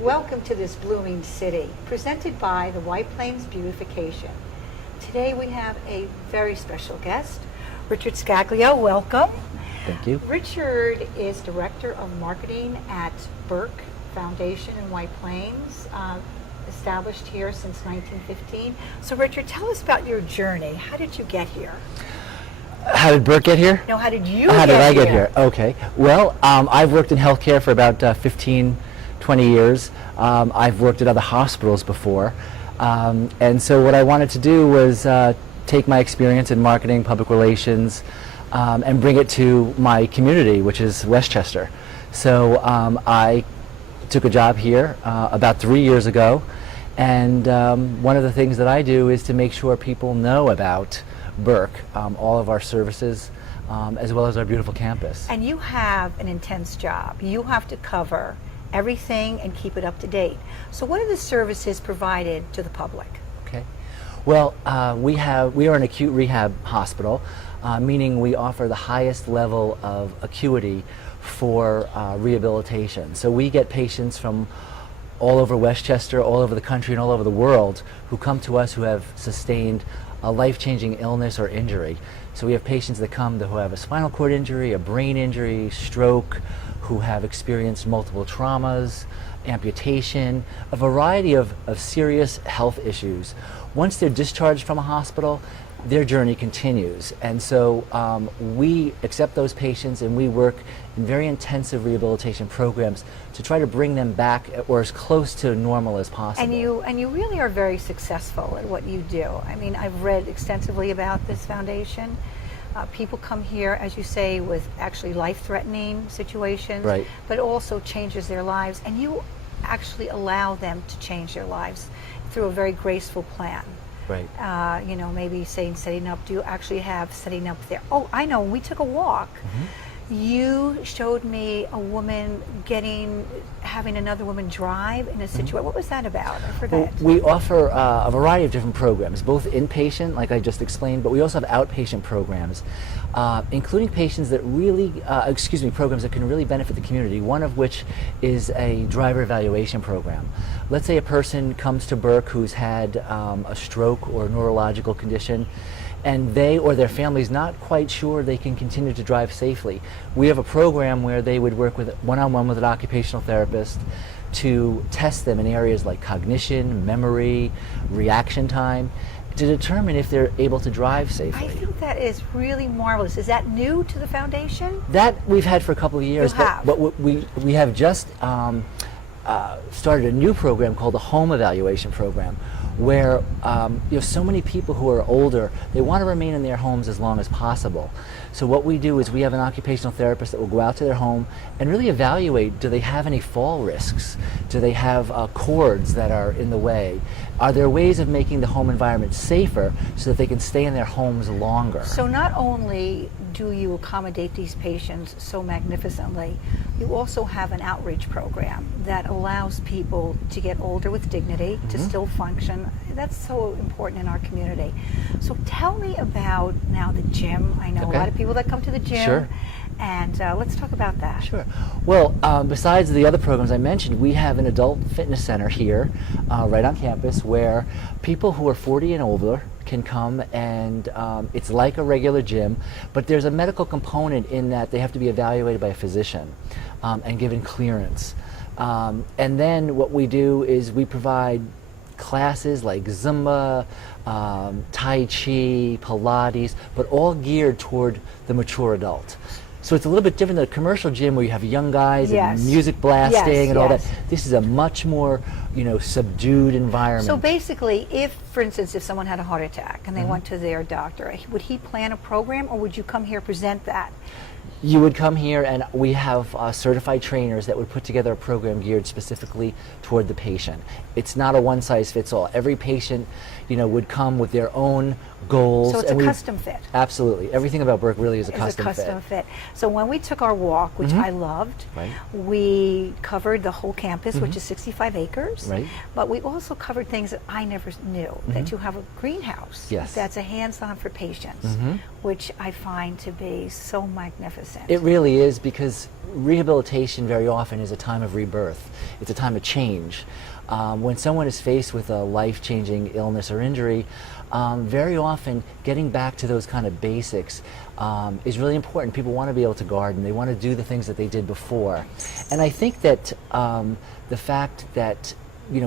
Welcome to this blooming city, presented by the White Plains Beautification. Today we have a very special guest, Richard Scaglio. Welcome. Thank you. Richard is Director of Marketing at Burke Foundation in White Plains, established here since 1915. So Richard, tell us about your journey. How did you get here? How did Burke get here? No, how did you How get did I here? get here? Okay. Well, I've worked in healthcare for about 15, 20 years. I've worked at other hospitals before. And so what I wanted to do was take my experience in marketing, public relations, and bring it to my community, which is Westchester. So I took a job here about 3 years ago. And one of the things that I do is to make sure people know about Burke, all of our services, as well as our beautiful campus. And you have an intense job. You have to cover everything and keep it up to date. So what are the services provided to the public? Okay. Well, we are an acute rehab hospital, meaning we offer the highest level of acuity for rehabilitation. So we get patients from all over Westchester, all over the country, and all over the world who come to us who have sustained a life-changing illness or injury. So we have patients that come who have a spinal cord injury, a brain injury, stroke, who have experienced multiple traumas, amputation, a variety of serious health issues. Once they're discharged from a hospital, their journey continues. And so we accept those patients and we work in very intensive rehabilitation programs to try to bring them back or as close to normal as possible. And you really are very successful at what you do. I mean, I've read extensively about this foundation. People come here, as you say, with actually life-threatening situations, right, but also changes their lives, and you actually allow them to change their lives through a very graceful plan. Right. You know, maybe saying setting up. Do you actually have setting up there? Oh, I know. We took a walk. Mm-hmm. You showed me a woman having another woman drive in a situation. Mm-hmm. What was that about? I forget. Well, we offer a variety of different programs, both inpatient, like I just explained, but we also have outpatient programs, including patients that really, programs that can really benefit the community, one of which is a driver evaluation program. Let's say a person comes to Burke who's had a stroke or a neurological condition, and they or their family is not quite sure they can continue to drive safely. We have a program where they would work with one-on-one with an occupational therapist to test them in areas like cognition, memory, reaction time, to determine if they're able to drive safely. I think that is really marvelous. Is that new to the foundation? That we've had for a couple of years, you have. but we have just started a new program called the Home Evaluation Program, where so many people who are older, they want to remain in their homes as long as possible. So what we do is we have an occupational therapist that will go out to their home and really evaluate, do they have any fall risks? Do they have cords that are in the way? Are there ways of making the home environment safer so that they can stay in their homes longer? So not only do you accommodate these patients so magnificently, you also have an outreach program that allows people to get older with dignity, mm-hmm, to still function. That's so important in our community. So tell me about now the gym. I know a lot of people that come to the gym. Sure. And let's talk about that. Sure. Well, besides the other programs I mentioned, we have an adult fitness center here, right on campus, where people who are 40 and older can come, and it's like a regular gym, but there's a medical component in that they have to be evaluated by a physician and given clearance. And then what we do is we provide classes like Zumba, Tai Chi, Pilates, but all geared toward the mature adult. So it's a little bit different than a commercial gym where you have young guys, yes, and music blasting, and all yes, that. This is a much more, subdued environment. So basically, if, for instance, if someone had a heart attack and they mm-hmm, went to their doctor, would he plan a program, or would you come here present that? You would come here, and we have certified trainers that would put together a program geared specifically toward the patient. It's not a one-size-fits-all. Every patient, would come with their own goals. So it's a custom fit. Absolutely. Everything about Burke really is a custom fit. So when we took our walk, which mm-hmm, I loved, right, we covered the whole campus, mm-hmm, which is 65 acres. Right. But we also covered things that I never knew, mm-hmm, that you have a greenhouse, yes, that's a hands-on for patients, mm-hmm, which I find to be so magnificent. It really is, because rehabilitation very often is a time of rebirth. It's a time of change. When someone is faced with a life-changing illness or injury, very often getting back to those kind of basics is really important. People want to be able to garden. They want to do the things that they did before. And I think that the fact that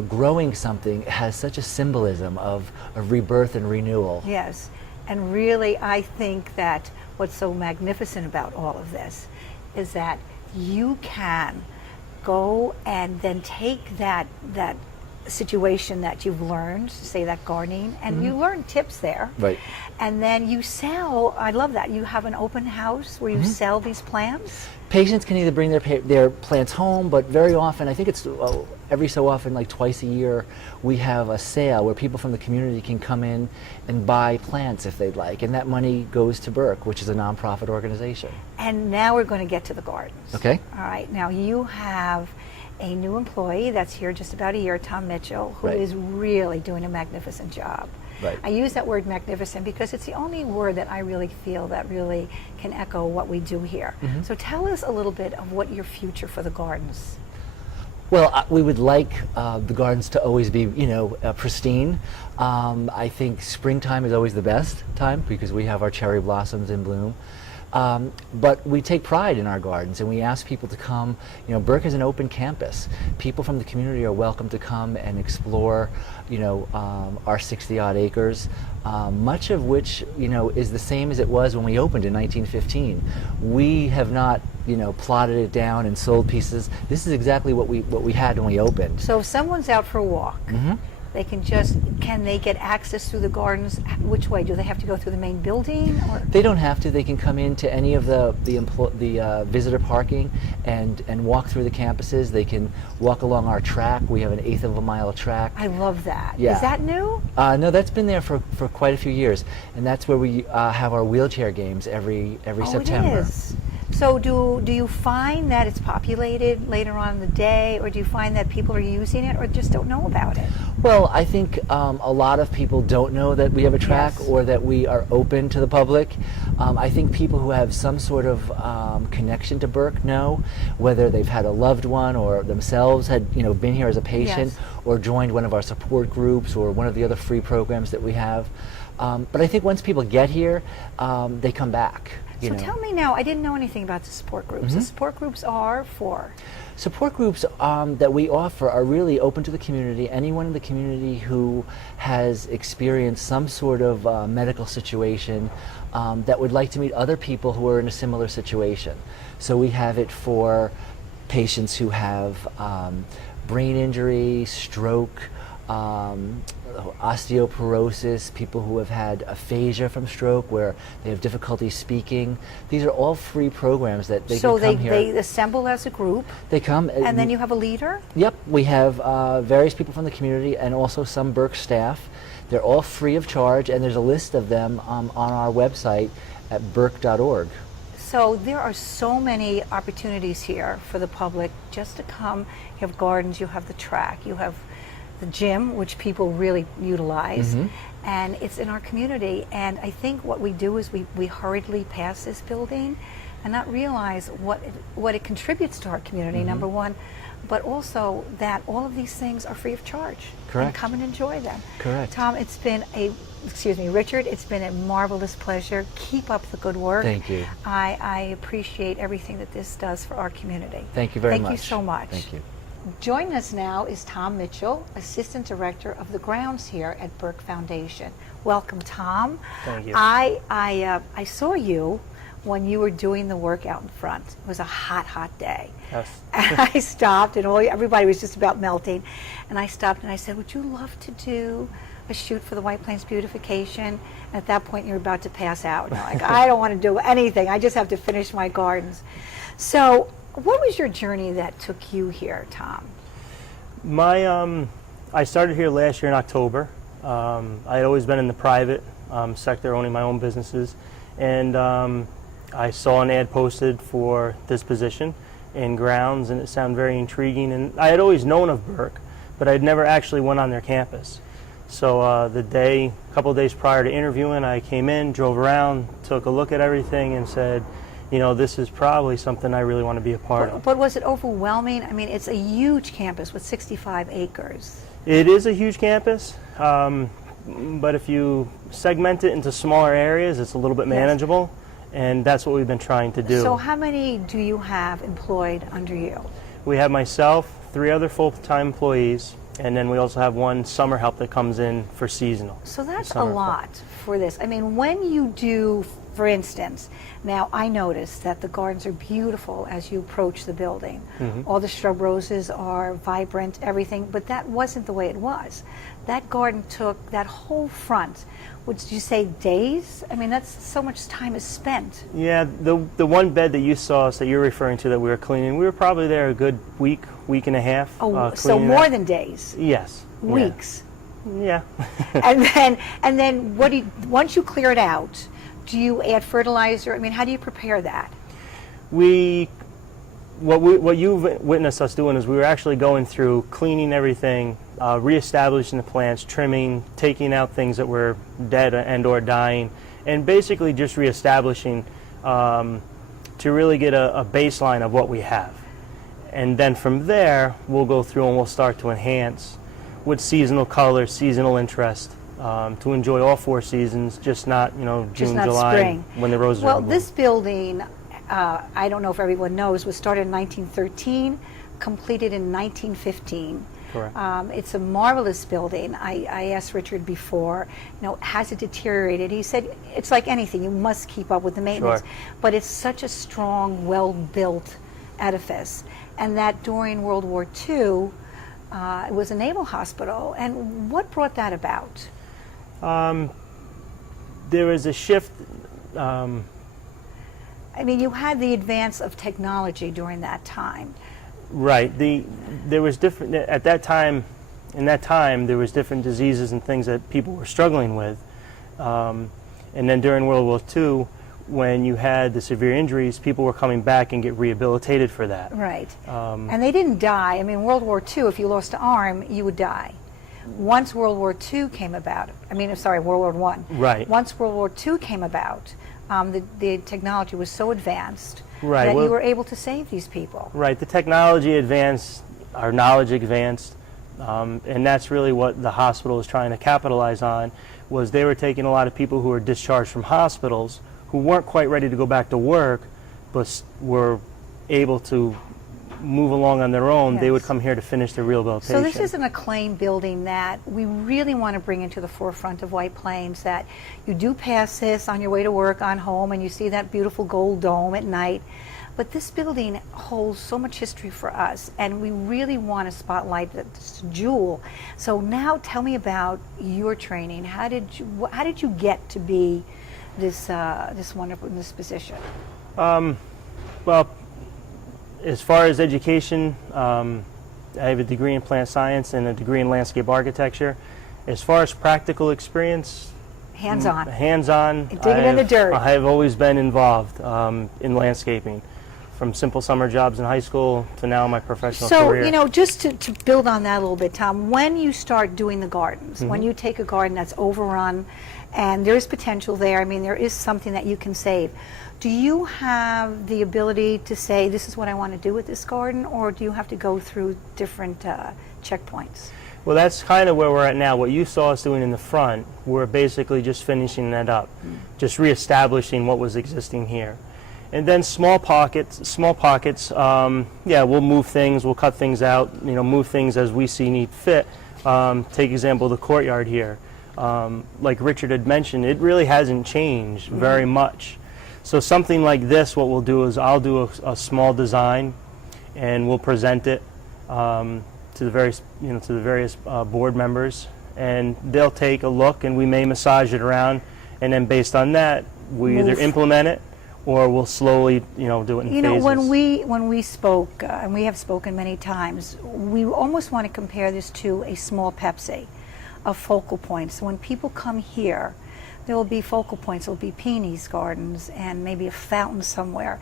growing something has such a symbolism of rebirth and renewal. Yes, and really I think that what's so magnificent about all of this is that you can go and then take that situation that you've learned, say that gardening, and you learn tips there. Right. And then you sell, I love that, you have an open house where you sell these plants? Patients can either bring their plants home, but very often, I think it's every so often, like twice a year, we have a sale where people from the community can come in and buy plants if they'd like, and that money goes to Burke, which is a nonprofit organization. And now we're going to get to the gardens. Okay. All right, now you have a new employee that's here just about a year, Tom Mitchell, who Right. is really doing a magnificent job. Right. I use that word magnificent because it's the only word that I really feel that really can echo what we do here. So tell us a little bit of what your future for the gardens. Well, we would like the gardens to always be, pristine. I think springtime is always the best time because we have our cherry blossoms in bloom. But we take pride in our gardens, and we ask people to come. Burke is an open campus. People from the community are welcome to come and explore, our 60-odd acres, much of which, is the same as it was when we opened in 1915. We have not, plotted it down and sold pieces. This is exactly what we had when we opened. So if someone's out for a walk, they can they get access through the gardens? Which way? Do they have to go through the main building? Or? They don't have to. They can come into any of the visitor parking and walk through the campuses. They can walk along our track. We have an 1/8 of a mile track. I love that. Yeah. Is that new? No, that's been there for quite a few years, and that's where we have our wheelchair games every September. It is. So do you find that it's populated later on in the day, or do you find that people are using it or just don't know about it? Well, I think a lot of people don't know that we have a track or that we are open to the public. I think people who have some sort of connection to Burke know, whether they've had a loved one or themselves had been here as a patient or joined one of our support groups or one of the other free programs that we have. But I think once people get here, they come back. So tell me now, I didn't know anything about the support groups. The support groups are for? Support groups that we offer are really open to the community. Anyone in the community who has experienced some sort of medical situation that would like to meet other people who are in a similar situation. So we have it for patients who have brain injury, stroke, osteoporosis, people who have had aphasia from stroke where they have difficulty speaking. These are all free programs that they can come here. So they assemble as a group? They come. And then you have a leader? Yep. We have various people from the community and also some Burke staff. They're all free of charge, and there's a list of them on our website at burke.org. So there are so many opportunities here for the public just to come. You have gardens, you have the track, you have the gym, which people really utilize, and it's in our community. And I think what we do is we hurriedly pass this building and not realize what it contributes to our community, number one, but also that all of these things are free of charge. Correct. And come and enjoy them. Correct. Tom, it's been Richard, it's been a marvelous pleasure. Keep up the good work. Thank you. I appreciate everything that this does for our community. Thank you very much. Thank you so much. Thank you. Joining us now is Tom Mitchell, Assistant Director of the Grounds here at Burke Foundation. Welcome, Tom. Thank you. I saw you when you were doing the work out in front. It was a hot, hot day. Yes. And I stopped, and everybody was just about melting. And I stopped and I said, would you love to do a shoot for the White Plains Beautification? And at that point, you're about to pass out. And you're like, I don't want to do anything. I just have to finish my gardens. So what was your journey that took you here, Tom? I started here last year in October. I had always been in the private sector, owning my own businesses, and I saw an ad posted for this position in grounds, and it sounded very intriguing. And I had always known of Burke, but I'd never actually went on their campus. So a couple of days prior to interviewing, I came in, drove around, took a look at everything, and said, you know, this is probably something I really want to be a part of. But was it overwhelming? I mean, it's a huge campus with 65 acres. It is a huge campus, but if you segment it into smaller areas, it's a little bit manageable, and that's what we've been trying to do. So how many do you have employed under you? We have myself, 3 other full-time employees, and then we also have 1 summer help that comes in for seasonal. So that's a Summer lot for this. I mean, when you do, for instance, now I noticed that the gardens are beautiful as you approach the building. All the shrub roses are vibrant, everything, but that wasn't the way it was. That garden took that whole front. Would you say days? I mean, that's so much time is spent. Yeah, the one bed that you saw us that you're referring to that we were cleaning, we were probably there a good week and a half. Oh, so cleaning more that. than days. Yes. Weeks. Yeah. and then what do you, once you clear it out, do you add fertilizer? I mean, how do you prepare that? What you've witnessed us doing is we were actually going through cleaning everything, reestablishing the plants, trimming, taking out things that were dead and or dying, and basically just reestablishing to really get a baseline of what we have. And then from there, we'll go through and we'll start to enhance with seasonal color, seasonal interest, to enjoy all 4 seasons, just not, you know, June, not July, spring. when the roses are Well, in bloom. this building, I don't know if everyone knows, was started in 1913, completed in 1915. Correct. It's a marvelous building. I asked Richard before, you know, has it deteriorated? He said, it's like anything, you must keep up with the maintenance. Sure. But it's such a strong, well-built edifice. And that during World War II, it was a naval hospital. And what brought that about? There was a shift. I mean, you had the advance of technology during that time. Right. There was different at that time. In that time, there was different diseases and things that people were struggling with. And then during World War II, when you had the severe injuries, people were coming back and get rehabilitated for that. Right. And they didn't die. I mean, World War II, if you lost an arm, you would die. Once World War II came about, World War I. Right. Once World War II came about, the technology was so advanced Right, that well- you were able to save these people. Right. The technology advanced, our knowledge advanced, and that's really what the hospital was trying to capitalize on. Was they were taking a lot of people who were discharged from hospitals who weren't quite ready to go back to work, but were able to move along on their own. They would Yes. come here to finish their rehabilitation. So this is an acclaimed building that we really want to bring into the forefront of White Plains, that you do pass this on your way to work, on home, and you see that beautiful gold dome at night. But this building holds so much history for us, and we really want to spotlight this jewel. So now tell me about your training. How did you get to be this wonderful in this position? Well, as far as education, I have a degree in plant science and a degree in landscape architecture. As far as practical experience, Hands-on. hands-on, Dig it in the dirt. I have always been involved in landscaping, from simple summer jobs in high school to now my professional So, career. you know, just to build on that a little bit, Tom, when you start doing the gardens, when Mm-hmm. you take a garden that's overrun and there's potential there, I mean, there is something that you can save, do you have the ability to say, this is what I want to do with this garden, or do you have to go through different checkpoints? Well, that's kind of where we're at now. What you saw us doing in the front, we're basically just finishing that up, just reestablishing what was existing here. And then small pockets, yeah, we'll move things, we'll cut things out, you know, move things as we see need fit. Take example, the courtyard here. Like Richard had mentioned, it really hasn't changed very much. So something like this, what we'll do is I'll do a small design, and we'll present it to the various board members, and they'll take a look, and we may massage it around, and then based on that, we either implement it or we'll slowly, you know, do it in phases. You know, when we spoke, and we have spoken many times, we almost want to compare this to a small Pepsi of focal points. When people come here, there will be focal points. There will be peonies gardens and maybe a fountain somewhere.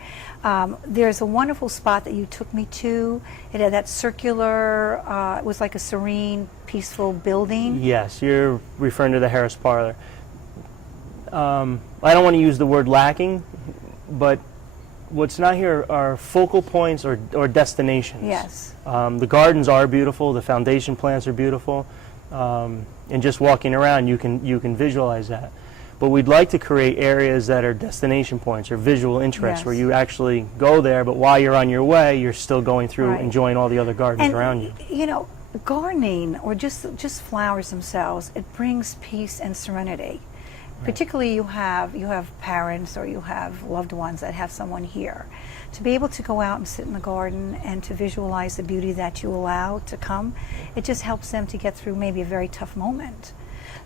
There's a wonderful spot that you took me to. It had that circular, it was like a serene, peaceful building. Yes, you're referring to the Harris Parlor. I don't want to use the word lacking, but what's not here are focal points or destinations. Yes. The gardens are beautiful. The foundation plants are beautiful, and just walking around, you can visualize that. But we'd like to create areas that are destination points or visual interests, Yes. where you actually go there, but while you're on your way, you're still going through Right. enjoying all the other gardens And around you. you know, gardening or just flowers themselves, it brings peace and serenity. Particularly you have parents or you have loved ones that have someone here. To be able to go out and sit in the garden and to visualize the beauty that you allow to come, it just helps them to get through maybe a very tough moment.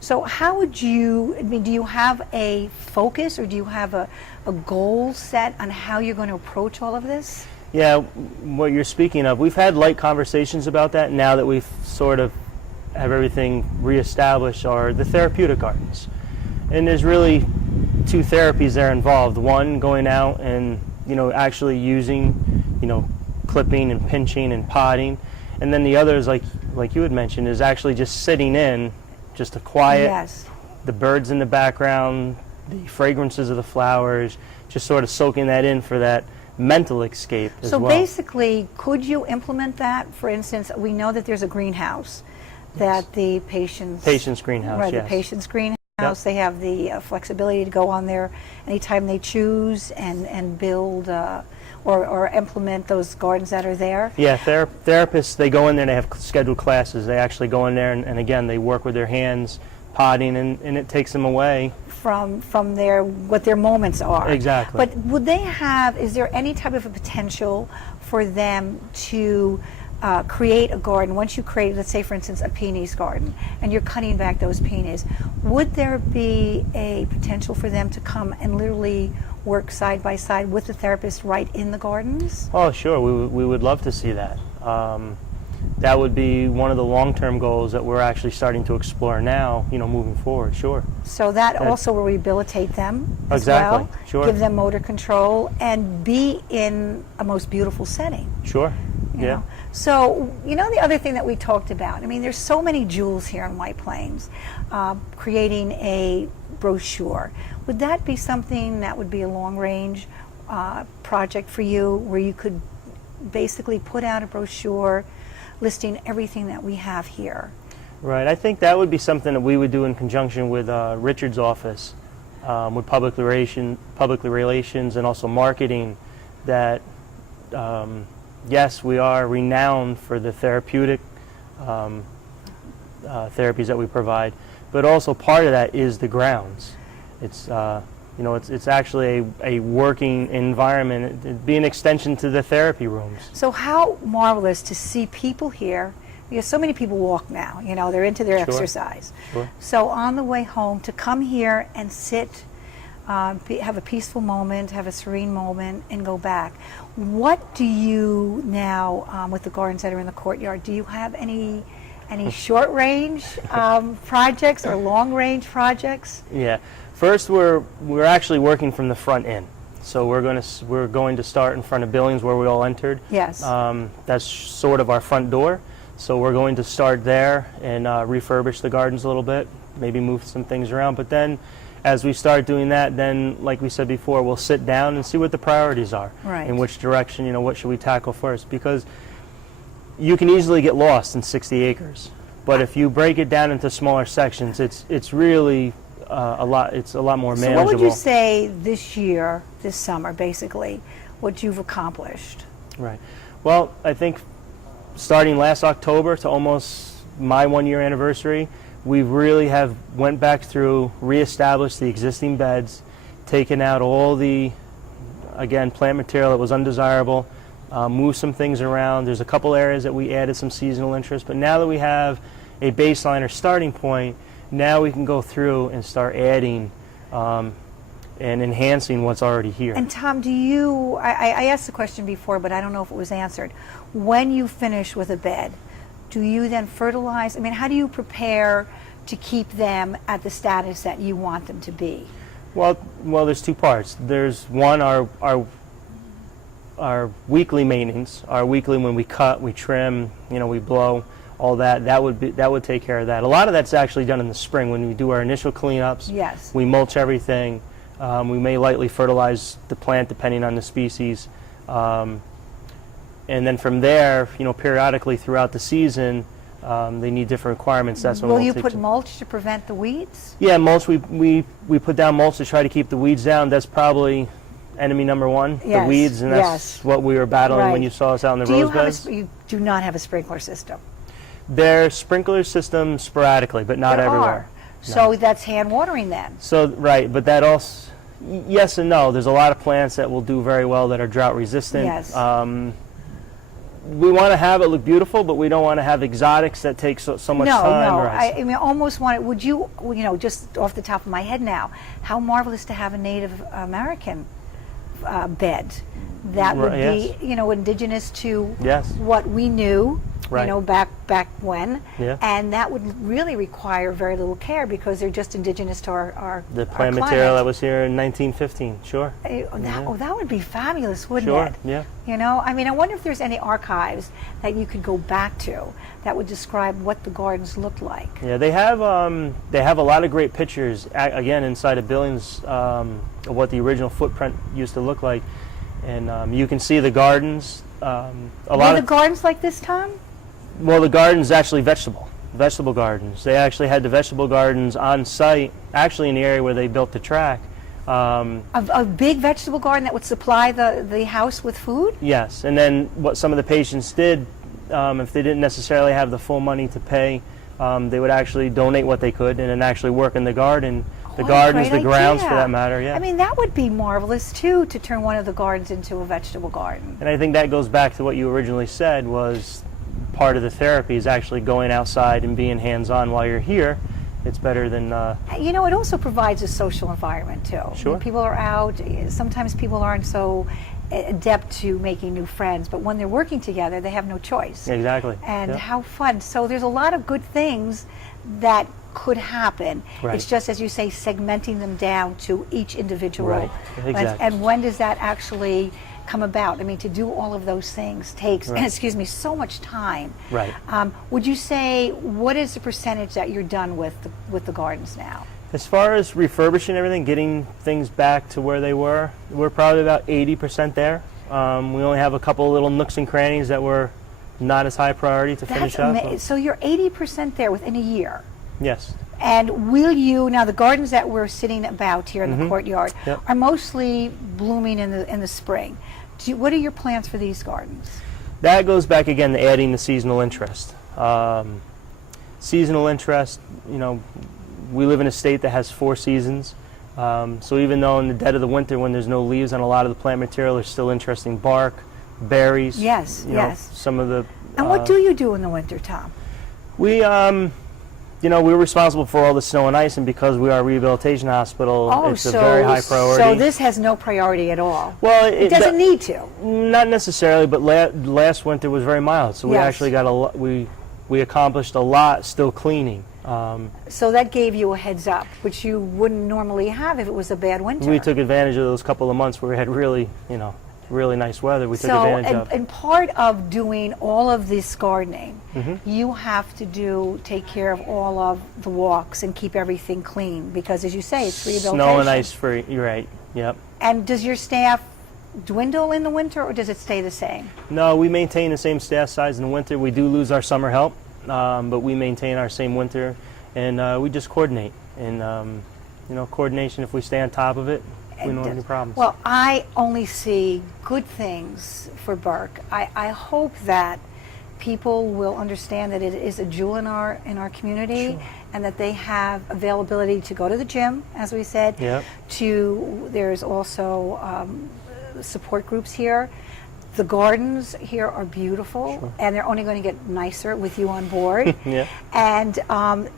So how would you, I mean, do you have a focus or do you have a goal set on how you're going to approach all of this? Yeah, what you're speaking of, we've had light conversations about that. Now that we've sort of have everything reestablished, are the therapeutic gardens. And there's really two therapies that are involved. One, going out and, actually using, clipping and pinching and potting. And then the other is, like you had mentioned, is actually just sitting in, just a quiet, Yes. the birds in the background, the fragrances of the flowers, just sort of soaking that in for that mental escape as So well. basically, could you implement that? For instance, we know that there's a greenhouse that the Patient's greenhouse, right, yes. the patient's greenhouse. Yep. They have the flexibility to go on there anytime they choose and build or implement those gardens that are there. Yeah, therapists, they go in there and they have scheduled classes. They actually go in there and again, they work with their hands, potting, and it takes them away. From what their moments are. Exactly. But would they have, is there any type of a potential for them to create a garden? Once you create, let's say for instance, a peonies garden, and you're cutting back those peonies, would there be a potential for them to come and literally work side by side with the therapist right in the gardens? Oh, sure, we would love to see that. That would be one of the long-term goals that we're actually starting to explore now, moving forward, sure. So that also will rehabilitate them as Exactly, well, sure. give them motor control, and be in a most beautiful setting. Sure, You yeah. know? So, the other thing that we talked about, I mean, there's so many jewels here in White Plains, creating a brochure. Would that be something that would be a long-range project for you, where you could basically put out a brochure listing everything that we have here? Right, I think that would be something that we would do in conjunction with Richard's office, with public relations and also marketing, that yes, we are renowned for the therapeutic therapies that we provide, but also part of that is the grounds. It's it's actually a working environment. It'd be an extension to the therapy rooms. So how marvelous to see people here, because so many people walk now, they're into their Sure. exercise. Sure. So on the way home, to come here and sit, have a peaceful moment, have a serene moment, and go back. What do you now, with the gardens that are in the courtyard, do you have any short range projects or long range projects? Yeah. First, we're actually working from the front in. So we're going to start in front of Billings, where we all entered. Yes. That's sort of our front door. So we're going to start there and refurbish the gardens a little bit, maybe move some things around. But then, as we start doing that, then, like we said before, we'll sit down and see what the priorities are. Right. In which direction, what should we tackle first? Because you can easily get lost in 60 acres. But if you break it down into smaller sections, it's really a lot more manageable. So what would you say this summer, basically, what you've accomplished? Right. Well, I think starting last October to almost my 1-year anniversary, we really have went back through, reestablished the existing beds, taken out all the, again, plant material that was undesirable, moved some things around. There's a couple areas that we added some seasonal interest, but now that we have a baseline or starting point, now we can go through and start adding and enhancing what's already here. And Tom, I asked the question before, but I don't know if it was answered. When you finish with a bed, do you then fertilize? I mean, how do you prepare to keep them at the status that you want them to be? Well, there's two parts. There's one, our weekly maintenance, our weekly when we cut, we trim, we blow, all that would take care of that. A lot of that's actually done in the spring when we do our initial cleanups. Yes. We mulch everything, We may lightly fertilize the plant depending on the species. And then from there, periodically throughout the season, they need different requirements. That's when Will we'll you take put some- mulch to prevent the weeds? Yeah, mulch. We put down mulch to try to keep the weeds down. That's probably enemy number one, Yes, the weeds, and that's yes. what we were battling when Right. you saw us out in the Do rose you have beds. you do not have a sprinkler system? There's sprinkler systems sporadically, but not There everywhere. are. So that's hand watering then. So right, but that also, yes and no. There's a lot of plants that will do very well that are drought resistant. Yes. We want to have it look beautiful, but we don't want to have exotics that take so much No, time. no. Right. I mean, almost want it. Would you, just off the top of my head now, how marvelous to have a Native American bed that would Right, be, indigenous to Yes. what we knew, Right. back when, Yeah. and that would really require very little care because they're just indigenous to our The our plant climate. material that was here in 1915. Sure. That would be fabulous, wouldn't Sure. it? Yeah. I mean, I wonder if there's any archives that you could go back to that would describe what the gardens looked like. Yeah, they have a lot of great pictures again inside of Billings of what the original footprint used to look like, and you can see the gardens. A Were lot the of gardens like this, Tom? well, the gardens actually vegetable gardens. They actually had the vegetable gardens on site, actually in the area where they built the track. A big vegetable garden that would supply the house with food? Yes, and then what some of the patients did, if they didn't necessarily have the full money to pay, they would actually donate what they could and then actually work in the garden. The What a gardens, great the grounds for idea. that matter, yeah. I mean, that would be marvelous, too, to turn one of the gardens into a vegetable garden. And I think that goes back to what you originally said was part of the therapy is actually going outside and being hands-on while you're here. It's better than... It also provides a social environment, too. Sure. When people are out, sometimes people aren't so adept to making new friends, but when they're working together, they have no choice. Exactly. And yeah. how fun. So there's a lot of good things that could happen. Right. It's just, as you say, segmenting them down to each individual. Right. Exactly. And when does that actually come about? I mean, to do all of those things takes, Right. excuse me, so much time. Right. Would you say, what is the percentage that you're done with the gardens now? As far as refurbishing everything, getting things back to where they were, we're probably about 80% there. We only have a couple of little nooks and crannies that were not as high priority to finish up. So you're 80% there within a year. Yes. And will you, now the gardens that we're sitting about here in the courtyard Yep. are mostly blooming in the spring. What are your plans for these gardens? That goes back again to adding the seasonal interest. Seasonal interest, we live in a state that has 4 seasons. So even though in the dead of the winter when there's no leaves on a lot of the plant material, there's still interesting bark, berries. Yes, yes. Some of the... And what do you do in the winter, Tom? We, we're responsible for all the snow and ice, and because we are a rehabilitation hospital, it's a very high priority. So this has no priority at all. Well, It doesn't need to. Not necessarily, but last winter was very mild, so we Yes. actually got we accomplished a lot still cleaning. So that gave you a heads up, which you wouldn't normally have if it was a bad winter. We took advantage of those couple of months where we had really, really nice weather. We took advantage of. And part of doing all of this gardening, Mm-hmm. you have to take care of all of the walks and keep everything clean because, as you say, it's rehabilitation. Snow and ice free. You're right. Yep. And does your staff dwindle in the winter, or does it stay the same? No, we maintain the same staff size in the winter. We do lose our summer help, but we maintain our same winter, and we just coordinate. And coordination. If we stay on top of it, we don't have any problems. Well, I only see good things for Burke. I hope that people will understand that it is a jewel in our community, Sure. and that they have availability to go to the gym, as we said. Yep. There's also support groups here. The gardens here are beautiful, Sure. and they're only going to get nicer with you on board. Yeah. And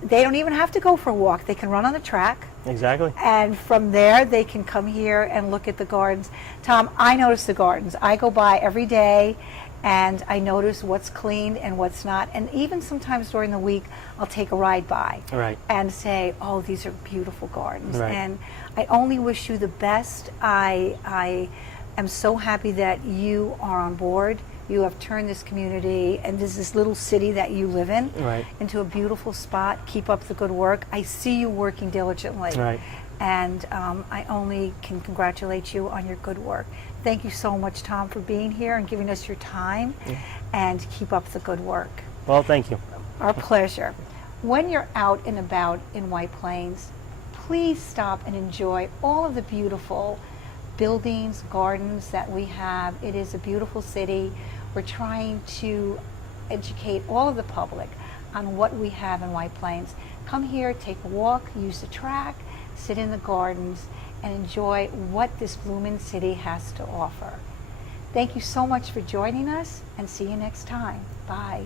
they don't even have to go for a walk. They can run on the track. Exactly. And from there, they can come here and look at the gardens. Tom, I notice the gardens. I go by every day, and I notice what's cleaned and what's not. And even sometimes during the week, I'll take a ride by Right. and say, oh, these are beautiful gardens. Right. And I only wish you the best. I am so happy that you are on board. You have turned this community and this little city that you live in Right. into a beautiful spot. Keep up the good work. I see you working diligently. Right. And I only can congratulate you on your good work. Thank you so much, Tom, for being here and giving us your time, and keep up the good work. Well, thank you. Our pleasure. When you're out and about in White Plains, please stop and enjoy all of the beautiful buildings, gardens that we have. It is a beautiful city. We're trying to educate all of the public on what we have in White Plains. Come here, take a walk, use the track, sit in the gardens, and enjoy what this blooming city has to offer. Thank you so much for joining us, and see you next time. Bye.